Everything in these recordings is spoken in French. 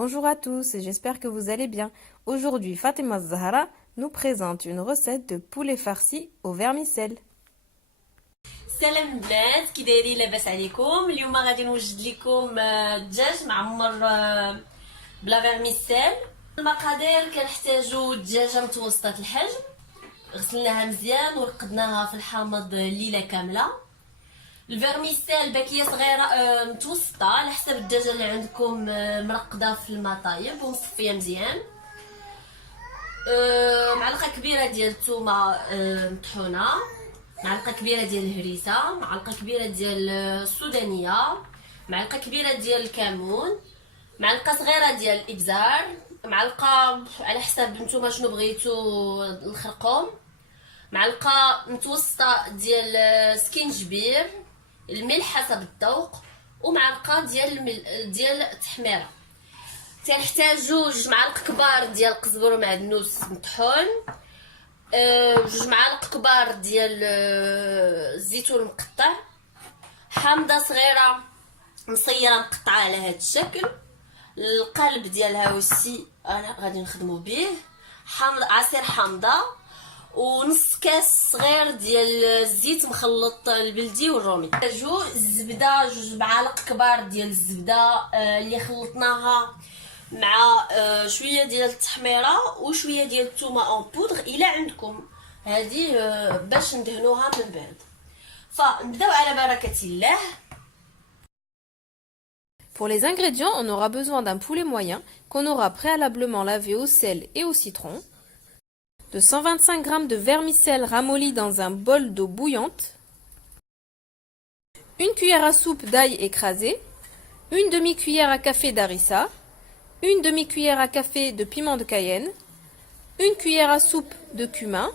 Bonjour à tous et j'espère que vous allez bien. Aujourd'hui, Fatima Zahra nous présente une recette de poulet farci au vermicelle. سلام البنات، كي دايرين؟ لاباس عليكم؟ اليوم غادي نوجد لكم دجاج معمر بلا فيرميسيل. المقادير: كنحتاجو دجاجه متوسطه الحجم، غسلناها مزيان ورقدناها في الحامض ليله كامله. الفيرميسيل باكيه صغيره متوسطه على حسب الدجاجه اللي عندكم، مرقده في الماء طايب ومصفيه مزيان. معلقه كبيره ديال الثومه مطحونه، معلقه كبيره ديال الهريسه، معلقه كبيره ديال السودانيه، معلقه كبيره ديال الكمون، معلقه صغيره ديال الابزار، معلقه على حساب نتوما شنو بغيتو الخرقوم، معلقه متوسطه ديال سكينجبير، الملح حسب الذوق، ومعلقه ديال التحميره. تنحتاجو 2 معالق كبار ديال القزبر ومعدنوس مطحون، 2 معالق كبار ديال الزيتون مقطع، حامضه صغيره مصيره مقطعه على هذا الشكل، القلب ديالها وسي انا غادي نخدمو به، عصير حامضه، ونص كاس صغير ديال الزيت مخلط البلدي والرومي. الزبده 2 معالق كبار ديال الزبده اللي خلطناها مع شويه ديال التحميره وشويه ديال الثومه اون بودغ الى عندكم، هذه باش ندهنوها من بعد. فنبداو على بركه الله. Pour les ingrédients, on aura besoin d'un poulet moyen qu'on aura préalablement lavé au sel et au citron, de 125 g de vermicelle ramolli dans un bol d'eau bouillante, une cuillère à soupe d'ail écrasé, une demi-cuillère à café d'harissa, une demi-cuillère à café de piment de Cayenne, une cuillère à soupe de cumin,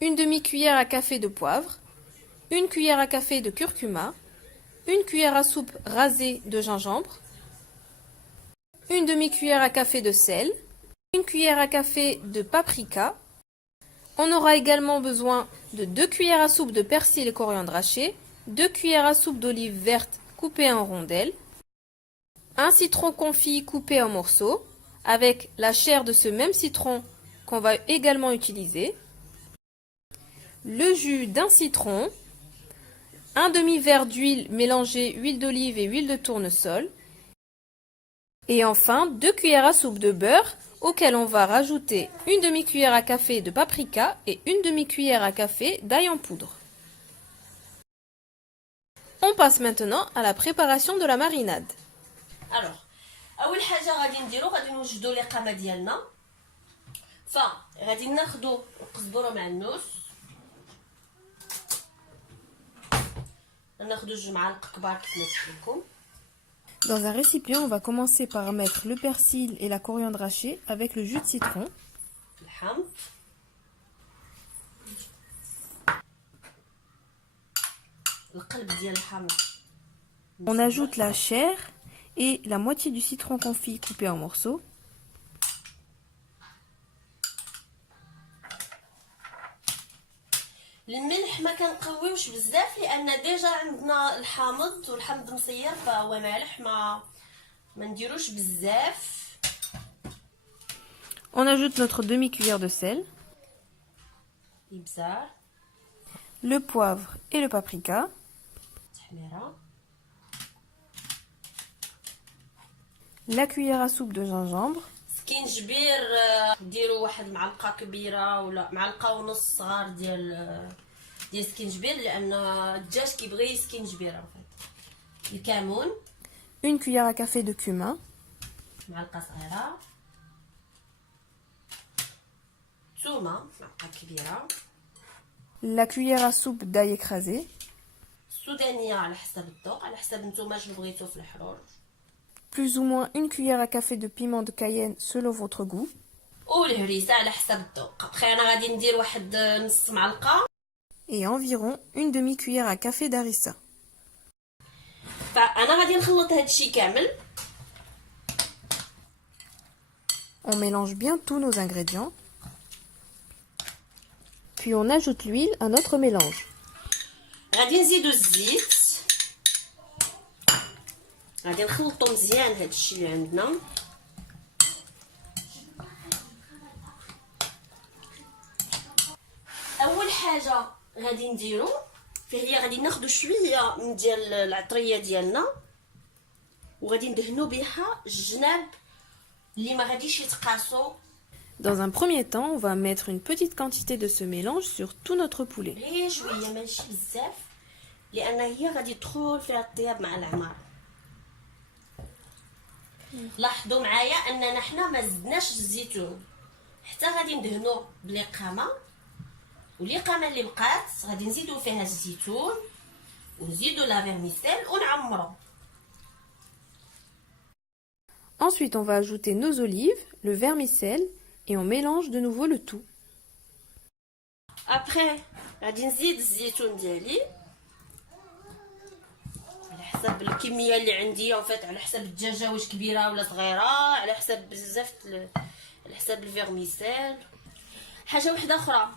une demi-cuillère à café de poivre, une cuillère à café de curcuma, une cuillère à soupe rasée de gingembre, une demi-cuillère à café de sel, une cuillère à café de paprika. On aura également besoin de 2 cuillères à soupe de persil et coriandre haché, 2 cuillères à soupe d'olives vertes coupées en rondelles, un citron confit coupé en morceaux, avec la chair de ce même citron qu'on va également utiliser, le jus d'un citron, un demi-verre d'huile mélangée huile d'olive et huile de tournesol, et enfin 2 cuillères à soupe de beurre auquel on va rajouter une demi-cuillère à café de paprika et une demi-cuillère à café d'ail en poudre. On passe maintenant à la préparation de la marinade. Alors, اول حاجه غادي نديرو غادي نوجدوا الإقامة ديالنا. فغادي ناخذوا القزبر ومعدنوس، ناخذوا 2 معالق كبار كيف ما قلت لكم. Dans un récipient, on va commencer par mettre le persil et la coriandre hachée avec le jus de citron. الحامض، القلب ديال الحامض. On ajoute la chair et la moitié du citron confit coupé en morceaux. الملح ما كنقويوش بزاف لان ديجا عندنا الحامض والحامض مصير فهو مالح، ما نديروش بزاف. On ajoute notre demi-cuillère de sel, الابزار، le poivre et le paprika, التحميره، la cuillère à soupe de gingembre, سكينجبير ديروا واحد المعلقه كبيره ولا معلقه ونص صغار ديال سكينجبير لان الدجاج كيبغي سكينجبير. الكمون، une cuillère à café de cumin, معلقه صغيره، ثومه معلقه كبيره، la cuillère à soupe d'ail écrasé, السودانيه على حسب الذوق، على حسب نتوما شنو بغيتو في الحرور، plus ou moins une cuillère à café de piment de Cayenne selon votre goût, والهريسه على حسب الذوق. بخي انا غادي ندير واحد نص معلقه، et environ une demi-cuillère à café d'harissa. فانا غادي نخلط هادشي كامل. On mélange bien tous nos ingrédients, puis on ajoute l'huile à notre mélange. غادي نزيدو الزيت، غادي نخلطو مزيان هاد الشيء اللي عندنا. اول حاجه غادي نديرو فهي غادي ناخذ شويه من ديال العطريه ديالنا وغادي ندهنو بها الجناب اللي ما غاديش يتقاسو. Dans un premier temps, on va mettre une petite quantité de ce mélange sur tout notre poulet. غير شويه ماشي بزاف لان هي غادي تدخل فيها الطياب مع العمار. لاحظوا معايا اننا حنا ما زدناش الزيتون حتى غادي ندهنو بالقامه، والقامه اللي بقات غادي نزيدو فيها الزيتون ونزيدو لا فيرميسيل ونعمرو. Ensuite, on va ajouter nos olives, le vermicelle et on mélange de nouveau le tout. ابخي غادي نزيد الزيتون ديالي على حسب الكميه اللي عندي، وفات على حسب الدجاجه واش كبيره ولا صغيره، على حسب بزاف على حسب الفيرميسيل. حاجه واحده اخرى،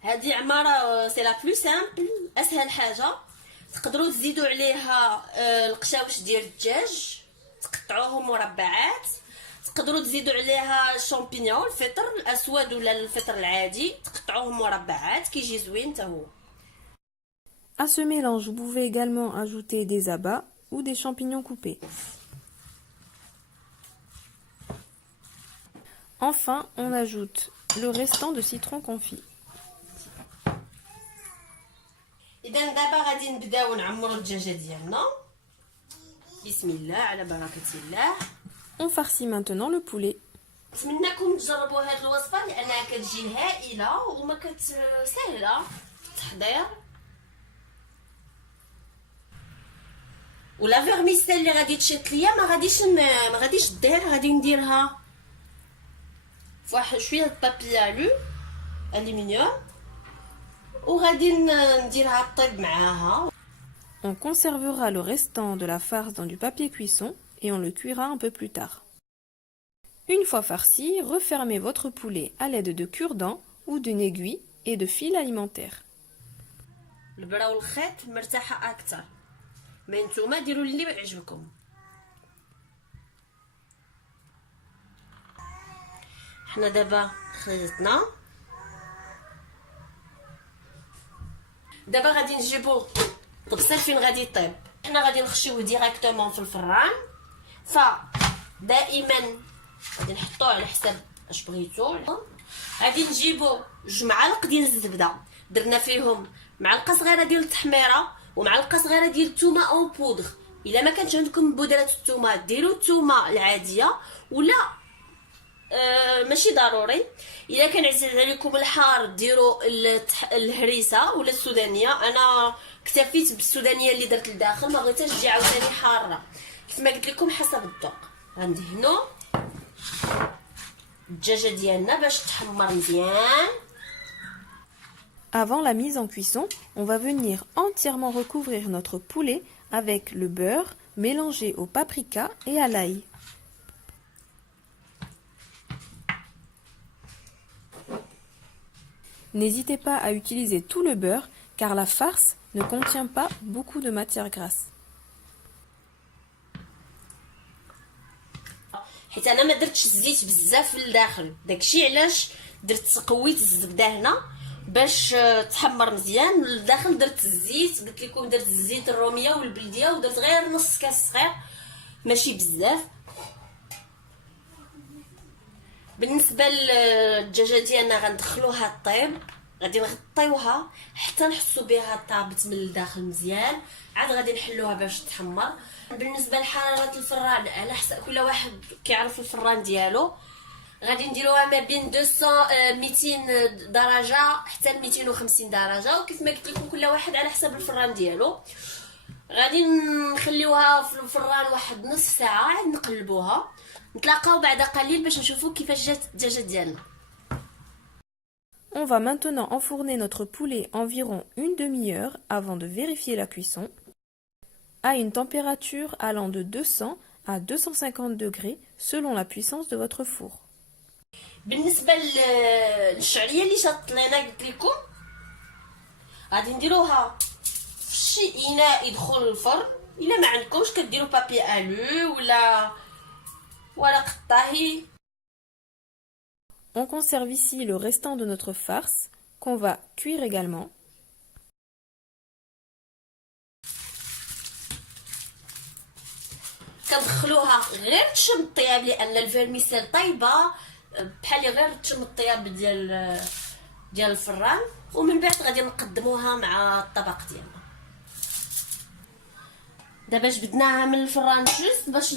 هذه عماره سي لا بلو سامبل، اسهل حاجه تقدروا تزيدوا عليها القشاوش ديال الدجاج تقطعوهم مربعات، تقدروا تزيدوا عليها الشامبينيون الفطر الاسود ولا الفطر العادي تقطعوهم مربعات كيجي زوين حتى هو. À ce mélange, vous pouvez également ajouter des abats ou des champignons coupés. Enfin, on ajoute le restant de citron confit. اذا دابا غادي نبداو نعمروا الدجاجه ديالنا. بسم الله على بركه الله. On farcit maintenant le poulet. نتمنىكم تجربوا هذه الوصفه لانها كتجي هائله وما سهله في التحضير. ولا فيرميسيل اللي غادي تشيط ليا ما غاديش دير، غادي نديرها في واحد شويه بابي الومنيوم وغادي نديرها طيب معاها. On conservera le restant de la farce dans du papier cuisson et on le cuira un peu plus tard. Une fois farci, refermez votre poulet à l'aide de cure-dents ou d'une aiguille et de fil alimentaire. البرا والخيط مرتاحه اكثر، ما نتوما ديروا اللي يعجبكم. حنا دابا خلطنا، دابا غادي نجيبو الطبسيل فين غادي يطيب. حنا غادي نخشيوه ديريكتومون في الفران، فدائما غادي نحطوه على حساب اش بغيتو. غادي نجيبو 2 معالق ديال الزبده، درنا فيهم معلقه صغيره ديال التحميره ومعلقه صغيره ديال الثومه اون بودغ. الا ما كانش عندكم بودره الثومه ديروا الثومه العاديه ولا ماشي ضروري. الا كان عزيز عليكم الحار ديروا الهريسه ولا السودانيه. انا اكتفيت بالسودانيه اللي درت لداخل، ما بغيتهاش تجي عاوتاني حاره. كيف ما قلت لكم حسب الذوق. غندهنوا الدجاجه ديالنا باش تحمر مزيان. Avant la mise en cuisson, on va venir entièrement recouvrir notre poulet avec le beurre mélangé au paprika et à l'ail. N'hésitez pas à utiliser tout le beurre car la farce ne contient pas beaucoup de matière grasse. حيت انا ما درتش الزيت بزاف لداخل، داكشي علاش درت قويت الزبده هنا باش تحمر مزيان. لداخل درت الزيت، قلت لكم درت الزيت الروميه والبلديه ودرت غير نص كاس صغير ماشي بزاف. بالنسبه للدجاجه ديالنا غندخلوها طيب، غادي نغطيوها حتى نحسوا بها طابت من الداخل مزيان، عاد غادي نحلوها باش تحمر. بالنسبه لحراره الفران على حسب كل واحد كيعرف الفران ديالو، غادي نديروها ما بين 200 درجه حتى 250 درجه، وكيف ما قلت لكم كل واحد على حسب الفران ديالو. غادي نخليوها في الفران واحد نص ساعه عاد نقلبوها. نتلاقاو بعد قليل باش نشوفوا كيفاش جات الدجاجه ديالنا. On va maintenant enfourner notre poulet environ une demi-heure avant de vérifier la cuisson à une température allant de 200 à 250 degrés selon la puissance de votre four. بالنسبه للشعريه اللي شاط لنا قلت لكم غادي نديروها في شي اناء يدخل الفرن الا ما عندكمش كديروا بابي الو ولا ورق الطهي. On conserve ici le restant de notre farce qu'on va cuire également. كندخلوها غير تشم الطياب لان الفيرميسيل طايبه بحال غير تشم الطياب ديال الفران، ومن بعد غادي نقدموها مع الطبق ديالنا. دابا جبدناها من الفران جوست باش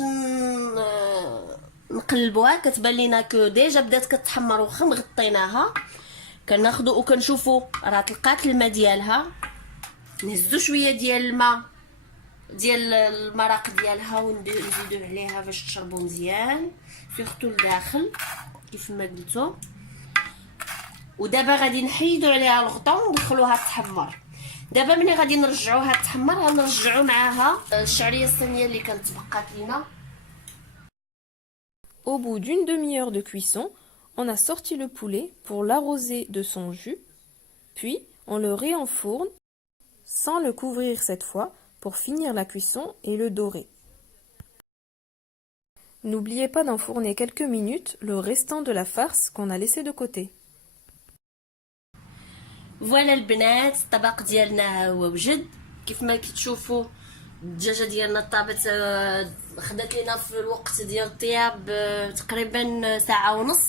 نقلبوها. كتبان لينا كو ديجا بدات كتحمر واخا مغطيناها. كناخذوا وكنشوفوا راه طلقات الماء ديالها. نهزوا شويه ديال الماء ديال المرق ديالها ونزيدو عليها باش تشربوا مزيان سيرتو لداخل كيف ما قلتو. ودابا غادي نحيدو عليها الغطا وندخلوها تحمر. دابا ملي غادي نرجعوها تحمر غنرجعو معاها الشعريه الصينيه اللي كانت بقات لينا. Au bout d'une demi-heure de cuisson, on a sorti le poulet pour l'arroser de son jus, puis on le réenfourne sans le couvrir cette fois pour finir la cuisson et le dorer. N'oubliez pas d'enfourner quelques minutes le restant de la farce qu'on a laissé de côté. فوالا البنات الطبق ديالنا ها هو وجد. كيف ما كتشوفوا الدجاجه ديالنا طابت، خدات لينا في الوقت ديال الطياب تقريبا ساعه ونص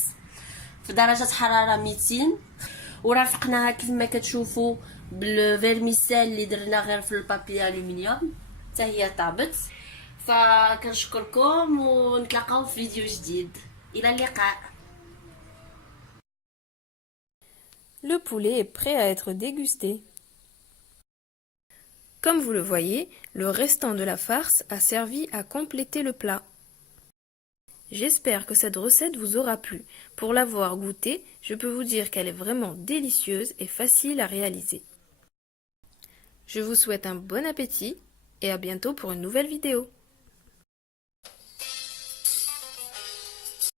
في درجه حراره 200. ورافقناها كيف ما كتشوفوا بالفيرميسيل اللي درنا غير في البابي الومنيوم حتى هي طابت. فكنشكركم ونتلاقاو في فيديو جديد. الى اللقاء. Le poulet est prêt à être dégusté. Comme vous le voyez, le restant de la farce a servi à compléter le plat. J'espère que cette recette vous aura plu. Pour l'avoir goûtée, je peux vous dire qu'elle est vraiment délicieuse et facile à réaliser. Je vous souhaite un bon appétit et à bientôt pour une nouvelle vidéo.